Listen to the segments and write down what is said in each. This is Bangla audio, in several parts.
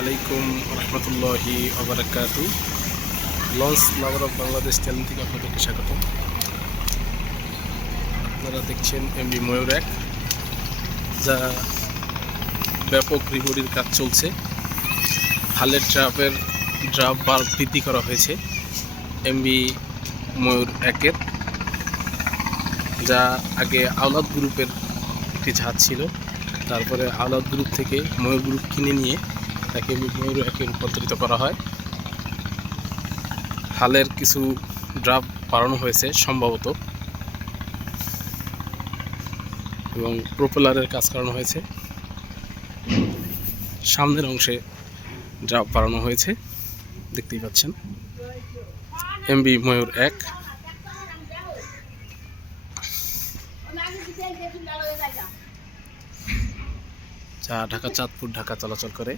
আলাইকুম রহমতুল্লাহি আবরাকাতু launch lover of Bangladesh channel থেকে আপনাদেরকে স্বাগত। আপনারা দেখছেন এমবি ময়ূর এক, যা ব্যাপক রিকোডির কাজ চলছে। হালের ড্রাফের ড্রাফ বার বৃদ্ধি করা হয়েছে এমবি ময়ূর একের, যা আগে আওলাদ গ্রুপের একটি জাহাজ ছিল। তারপরে আওলাদ গ্রুপ থেকে ময়ূর গ্রুপ কিনে নিয়ে তাকে ময়ূর একে রূপান্তরিত করা হয়। হালের কিছু ড্রাফ বাড়ানো হয়েছে সম্ভবত। এবং প্রোপেলারের কাজ করানো হয়েছে। সামনের অংশে ড্রাফ বাড়ানো হয়েছে। দেখতেই পাচ্ছেন। এমবি ময়ূর এক। যা ঢাকা চাঁদপুর ঢাকা চলাচল করে।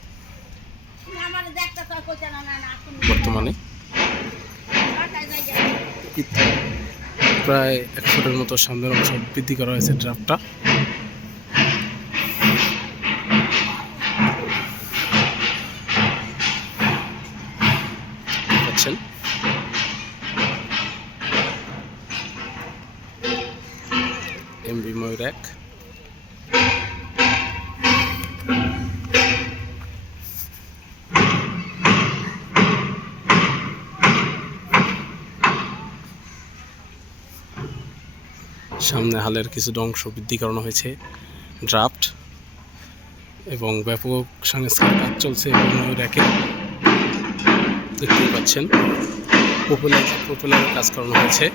বর্তমানে? প্রায় এক ফুটের মতো সামনের অংশ বৃদ্ধি করা হয়েছে ড্রাফটটা। পাচ্ছেন? এমবি ময়ূর এক। সামনে হালের কিছুটা অংশ বৃদ্ধি করানো হয়েছে, ড্রাফট এবং ব্যাপক সংস্কার কাজ চলছে র্যাকে দেখতেই পাচ্ছেন। পপুলার পপুলার কাজ করানো হয়েছে।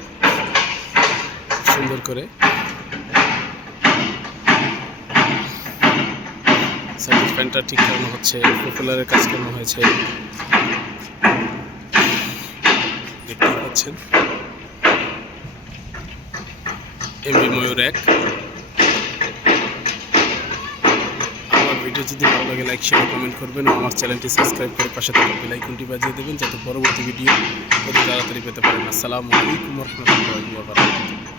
সুন্দর করে। ফ্যানটা ঠিক করানো হচ্ছে পপুলারের কাজ করানো হয়েছে। দেখতেই পাচ্ছেন। এমবি ময়ূর এক। আমার ভিডিও যদি ভালো লাগে লাইক শেয়ার কমেন্ট করবেন আমার চ্যানেলটি সাবস্ক্রাইব করে পাশে থাকবে বেল বাজিয়ে দেবেন, যাতে পরবর্তী ভিডিও অতি তাড়াতাড়ি পেতে পারেন। আসসালামু আলাইকুম রহমতুল্লাহি